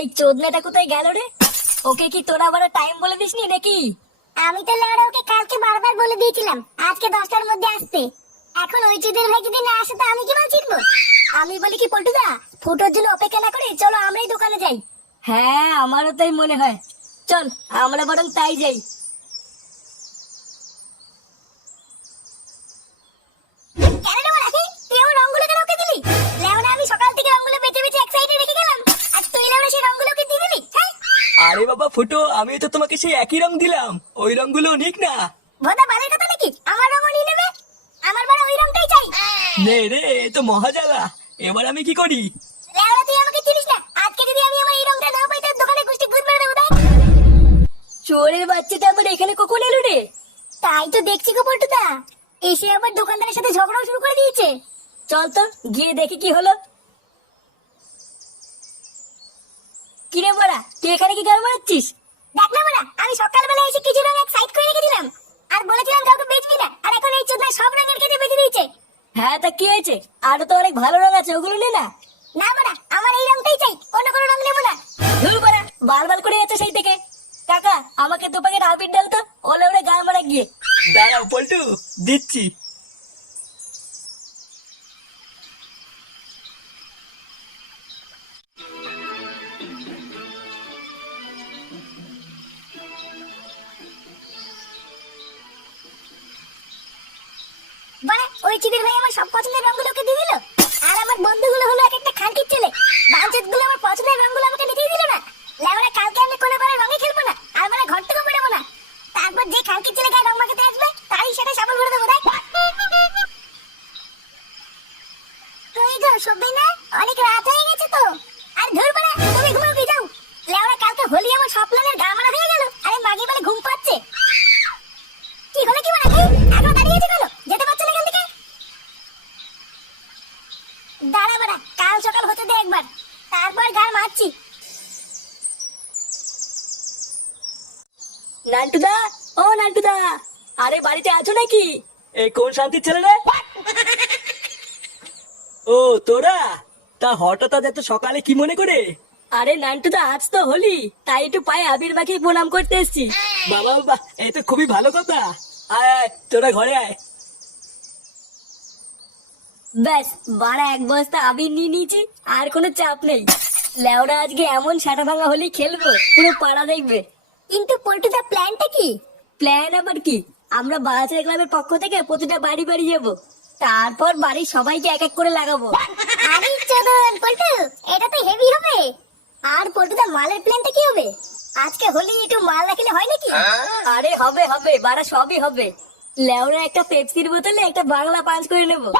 এই চোদনাটা কোথায় গেল রে? ওকে কি তোরা আবার টাইম বলে দিসনি নাকি? আমি তো লেওড়া ওকে কালকে বারবার বলে দিয়েছিলাম আজকে 10টার মধ্যে আসতে। এখন ওই চোদের ভাই যদি না আসে তো আমি কি বলছিলাম? আমি বলি কি পল্টুদা, ফুটোর জন্য অপেক্ষা না করে চলো আমরাই দোকানে যাই। হ্যাঁ আমারও তাই মনে হয়, চল আমরা বরং তাই যাই। কেন রে বলা, তুই আমার রংগুলো কেন ওকে দিলি? লেওড়া আমি সকাল থেকে রংগুলো বেঁচে বেঁচে এক সাইডে রেখে গেলাম, আর তুই লেওড়া সেই রংগুলো ওকে দিয়ে দিলি? হ্যাঁ আরে বাবা ফুটো, আমি তো তোমাকে সেই একই রং দিলাম, ওই রংগুলো নিক না। ভোদা বালের কথা নাকি আমার রঙও নিয়ে নেবে? আমার বড় ওই রংটাই চাই। নে রে, এ তো মহাজালা, এবার আমি কি করি? লেওড়া তুই আমাকে চিনিস না, আজকে যদি আমি আমার এই রংটা না পাই তোর দোকানে গুষ্টি গুদ মেরে দেবো। দেখ চোরের বাচ্চাটা আবার এখানে কখন এলো রে? তাই তো দেখছি গো পল্টুদা, এসে আবার দোকানদারের সাথে ঝগড়াও শুরু করে দিয়েছে। চল তো গিয়ে দেখি কি হলো। কিরে বড়া, তুই এখানে কি গাল মারাচ্ছিস? দেখ না বড়া, আমি সকালবেলা এসে কিছু রং এক সাইড করে রেখে দিলাম, আর বলেছিলাম কাউকে বেচবি না, আর এখন এই চোদনা সব রঙের কেটে বেঁচে দিয়েছে। হ্যাঁ তা কি হয়েছে, আরো তো অনেক ভালো রং আছে, ওগুলো নে না। না বড়া, আমার এই রংটাই চাই, অন্য কোনো রং নেবো না। ধুর বড়া, বারবার করে যাচ্ছে সেই থেকে। কাকা আমাকে 2 প্যাকেট আবির ডাল তো, ওলে ওরে গাল মারা গিয়ে। দাঁড়াও পল্টু, দিচ্ছি। বড়া ওই চিদের ভাই আমার সব পছন্দের রংগুলোকে দিয়ে দিল, আর আমার বন্ধুগুলো হলো এক একটা খানকির ছেলে। বাঞ্চত গুলো আমার পছন্দের রংগুলো আমাকে লিখেই দিল না। লেওড়া কালকে আমি কোনো বারে রঙে খেলবো না, আর মানে ঘর থেকে বেরোবো না। তারপর যে খানকির ছেলে গায়ে রং মাখাতে আসবে তারই সাথে সাবল করে দেবো। দেখ তুই গো সবই না, অনেক রাত হয়ে গেছে তো। আর ধর বড়া, তুমি ঘুমাও যাও। লেওড়া কালকে হোলি আমার স্বপ্নের গা মারা হয়ে গেল, আরে মাগি বলে ঘুম পাচ্ছে। কি হলো কি বড়া, এখনো দাঁড়িয়ে আছে কেন? যেতে পারছো না এখান থেকে? দাঁড়া বড়া, কাল সকাল হতে দে একবার, তারপর গাল মারছি। নান্টুদা, ও নান্টুদা, আরে বাড়িতে আছো নাকি? এই কোন শান্তির ছেলে রে? ও তোরা, তা হঠাৎ আজ এত সকালে কি মনে করে? আরে নান্টুদা আজ তো হোলি, তাই একটু পায়ে আবির মাখিয়ে প্রণাম করতে এসেছি। বাবা বাবা, এই তো খুবই ভালো কথা। আয় আয়, তোরা ঘরে আয়। ব্যাস বাড়া 1 বস্তা আবির নিয়ে নিয়েছি, আর কোনো চাপ নেই। লেওরা আজকে এমন সাটা ভাঙা হোলি খেলবো, পুরো পাড়া দেখবে। কিন্তু পল্টুদা প্ল্যানটা কি? প্ল্যান আবার কি, আমরা বাচ্চা ক্লাবের পক্ষ থেকে প্রতিটা বাড়ি বাড়ি যাবো, তারপর বাড়ির সবাইকে এক এক করে লাগাবো। আরে চোদন পল্টু, এটা তো হেভি হবে। আর পল্টুদা মালের প্ল্যানটা কি হবে? আজকে হোলি একটু মাল রাখলে হয় নাকি? আরে হবে হবে, বাড়া সবই হবে। লেওরা একটা পেপসির বোতলে একটা বাংলা পাঞ্চ করে নেবো,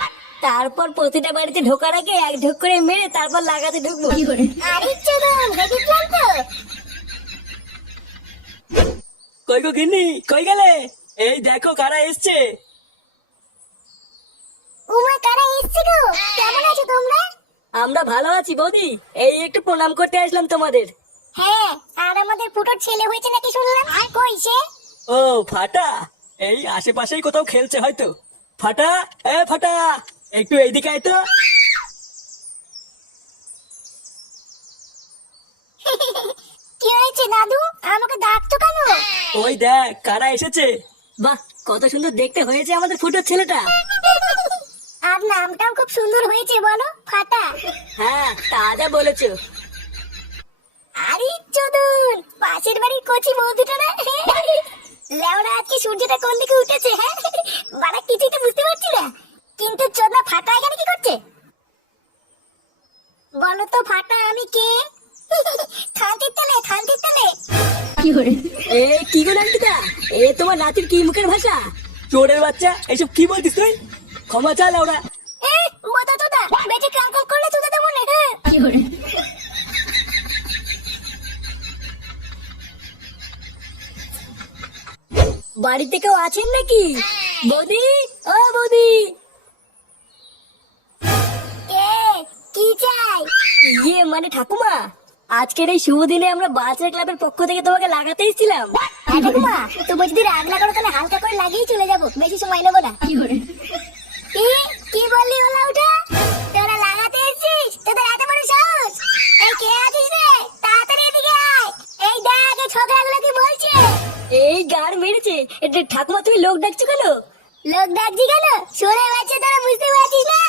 তারপর প্রতিটা বাড়িতে ঢোকার আগে 1 ঢোক করে মেরে তারপর লাগাতে ঢুকবো। আরে চোদন, হেভি প্ল্যান তো। কই গো গিন্নি, কই গেলে? এই দেখো কারা এসছে। উমা কারা এসছে গো? কেমন আছো তোমরা? আমরা ভালো আছি বৌদি, এই একটু প্রণাম করতে আসলাম তোমাদের। হ্যাঁ, আর আমাদের ফুটোর ছেলে হয়েছে নাকি শুনলাম, আর কই সে? ও ফাটা, এই আশেপাশেই কোথাও খেলছে হয়তো। ফাটা, এ ফাটা, একটু এইদিকে আয় তো। কি হয়েছে দাদু, আমাকে ডাকতো কেন? ওই দেখ কারা এসেছে। বাহ, কত সুন্দর দেখতে হয়েছে আমাদের ফুটোর ছেলেটা। আর নামটাও খুব সুন্দর হয়েছে বলো, ফাটা। হ্যাঁ তা যা বলেছো। আরে চোদন, পাশের বাড়ির কচি বৌদিটা না? লেওড়া আজকে সূর্যটা কোন দিকে উঠেছে, হ্যাঁ বাড়া কিছুই তো বুঝতে পারছি না। কিন্তু চোদনা ফাটা এখানে কি করছে বলো তো? ফাটা আমি কে? থানতির তলে, থানতির তলে। এ কি গো নান্টুদা, এ তোমার নাতির কি মুখের ভাষা? চোরের বাচ্চা, এইসব কি বলছিস তুই? ক্ষমা চা ওরা। এ মোটা তোদা, বেঁচে কাঙ্কল করলে চোদা দেবো না। হ্যাঁ বাড়িতে কেউ আছেন নাকি? বৌদি, ও বৌদি। কে, কি চাই? ইয়ে মানে ঠাকুমা, আজকের এই শুভ দিনে আমরা বাচ্চা ক্লাবের পক্ষ থেকে তোমাকে লাগাতে এসেছিলাম। হ্যাঁ ঠাকুমা, তুমি যদি রাগ না করো তাহলে হালকা করে লাগিয়ে চলে যাবো, বেশি সময় নেবো না। কি কি বললি হলো ওটা? তোরা লাগাতে এসেছিস? তোদের এত বড় সাহস? এই কে আছিস রে? তাড়াতাড়ি ঠাকুমা তুমি লোক ডাকছো কেন? লোক ডাকছি কেন? শুনে বাচ্চা তোরা বুঝতে পারছিস না?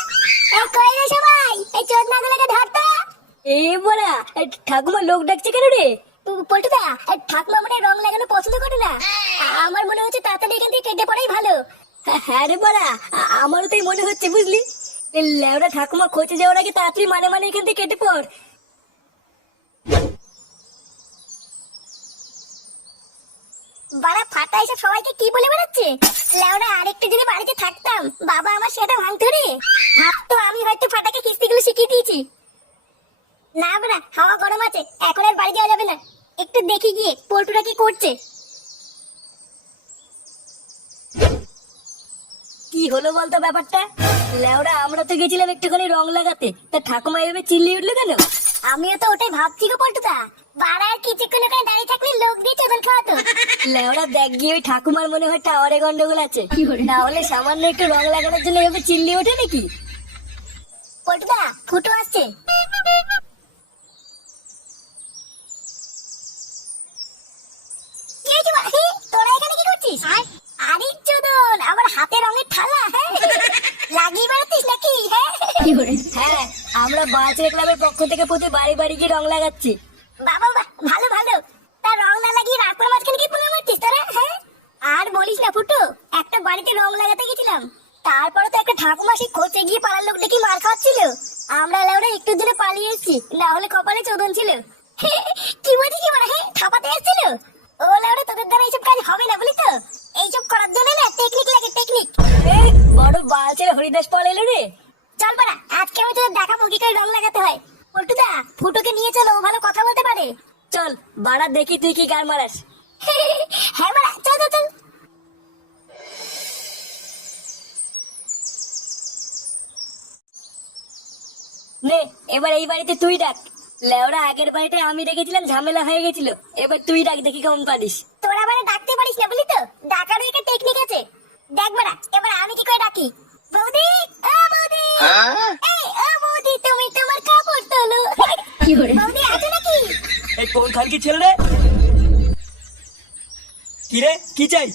এই কই রে সবাই, এই চোদনাগুলোকে ধরতো। এ বড়া, ঠাকুমা লোক ডাকছে কেন রে? পল্টুদা, ঠাকুমা মানে রং লাগানো পছন্দ করে না। আমার মনে হচ্ছে তাড়াতাড়ি এখান থেকে কেটে পড়াই ভালো। হ্যাঁ রে বড়া, আমারও তাই মনে হচ্ছে বুঝলি। লেওরা ঠাকুমা খোঁজে যাওয়ার আগে তাড়াতাড়ি মানে এখান থেকে কেটে পড়। বাড়া ফাটা এসব সবাইকে কি বলে বেড়াচ্ছে? লেওরা আরেকটু যদি বাড়িতে থাকতাম, বাবা আমার সেটা ভাঙতো রে। ভাবতো আমি হয়তো ফাটাকে কিস্তিগুলো শিখিয়ে দিয়েছি। না বাড়া, হাওয়া গরম আছে, এখন আর বাড়ি যাওয়া যাবে না। একটু দেখি গিয়ে পল্টুরা কি করছে। কি হলো বলতো ব্যাপারটা? লেওরা আমরা তো গেছিলাম একটুখানি রং লাগাতে, তা ঠাকুমা এভাবে চিল্লিয়ে উঠলো কেন? আমিও তো ওটাই ভাবছি গো পল্টুদা। বাড়া আর কিছুক্ষণ ওখানে দাঁড়িয়ে থাকলে লোক দিয়ে চোদন খাওয়াতো। লেওরা দেখ গিয়ে ওই ঠাকুমার মনে হয় টাওয়ারে গন্ডগোল আছে, না হলে সামান্য একটু রং লাগানোর জন্য এভাবে চিল্লিয়ে ওঠে নাকি? পল্টুদা, ফুটো আসছে। কি হয়েছে বাড়া? তোরা এখানে কি করছিস? আরে চোদন, আমার হাতে রঙের থালা, হ্যাঁ? লাগিয়ে বেড়াচ্ছিস নাকি? হ্যাঁ, আমরা বাচ্চা ক্লাবের পক্ষ থেকে প্রতি বাড়ি বাড়ি গিয়ে রং লাগাচ্ছি। বাবা বাহ, ভালো ভালো। তা রং না লাগিয়ে রাস্তার মাঝখানে কি পুরো মারছিস তোরা, হ্যাঁ? আর বলিস না ফুটো, একটা বাড়িতে রং লাগাতে গেছিলাম, তারপরে তো একটা ঠাকুমা সেই খোঁজে গিয়ে পাড়ার লোকটা কি মার খাচ্ছিল। আমরা লেওরা একটু দিনে পালিয়ে এসেছি, না হলে কপালে চোদন ছিল। কি বলছিস কি মানে? হ্যাঁ, থাপাতে এসেছিল। ও লেওরা, তোদের দ্বারা এইসব কাজ হবে না বলি তো। এইসব করার জন্য না টেকনিক লাগে, টেকনিক। বড় বালচের হরিদাস পাল এলো রে। চল বাড়া, আজকে আমি তোদের দেখাবো কি করে রং লাগাতে হয়। পল্টুদা, ফুটোকে নিয়ে চলো, ও ভালো কথা বলতে পারে। চল বাড়া, দেখি তুই কি গার মারাস। হ্যাঁ বাড়া, চল চল চল। নে, এবার এই বাড়িতে তুই ডাক। লেওরা আগের বাড়িতে আমি রেখেছিলাম, ঝামেলা হয়ে গেছিল। এবার তুই ডাক, দেখি কেমন পারিস। তোরা মানে ডাকতে পারিস না বলি তো, ডাকারও একটা টেকনিক আছে। দেখ বাড়া, এবার আমি কি করে ডাকি। বৌদি, ও বৌদি, এই ও বৌদি, তুমি তোমার কাপড় তোলো। বৌদি আছো নাকি? এই কোন খানকি ছেলে রে? কি রে, কি চাই?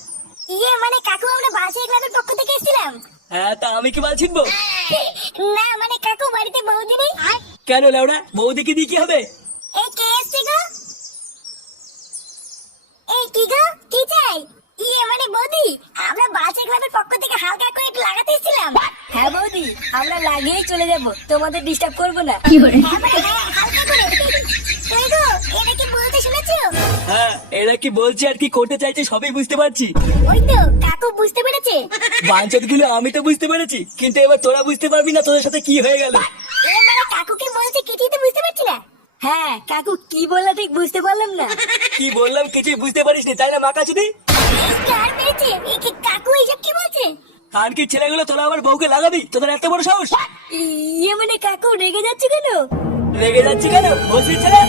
ইয়ে মানে কাকু, আমরা বাসে ক্লাবের পক্ষ থেকে এসেছিলাম। হ্যাঁ, তা আমি কি বাল ছিনবো? না মানে কাকু, বাড়িতে বৌদি নেই। কেন লেওড়া, বৌদিকে দিয়ে কি হবে? এই কে এসছে গো? এই কি গো, কি চাই? ইয়ে মানে বৌদি, আমরা বাসে ক্লাবের পক্ষ থেকে হালকা করে একটু লাগাতে এসেছিলাম। হ্যাঁ বৌদি, আমরা লাগিয়েই চলে যাব, তোমাদের ডিস্টার্ব করবো না। হ্যাঁ বাড়া, হ্যাঁ, হালকা করে। কই গো, এটা কি বলতে শুনেছো? হ্যাঁ, এরা কি বলছে আর কি করতে চাইছে সবই বুঝতে পারছি। ওই তো কাকু বুঝতে পেরেছে। বাঞ্চত গুলো আমি তো বুঝতে পেরেছি, কিন্তু এবার তোরা বুঝতে পারবি না তোদের সাথে কি হয়ে গেল। এবারে কাকু কি বলছে কিছুই তো বুঝতে পারছি না। হ্যাঁ কাকু কি বললা ঠিক বুঝতে পারলাম না। কি বললাম কিছুই বুঝতে পারিস নি, তাই না মাকাচুদি? কার পেয়েছে? এই কি কাকু এইসব কি বলছে? খানকির ছেলেগুলো তোরা আমার বউকে লাগাবি, তোদের এত বড় সাহস? ইয়ে মানে কাকু রেগে যাচ্ছে কেন? রেগে যাচ্ছি কেন? বলছি ছেলে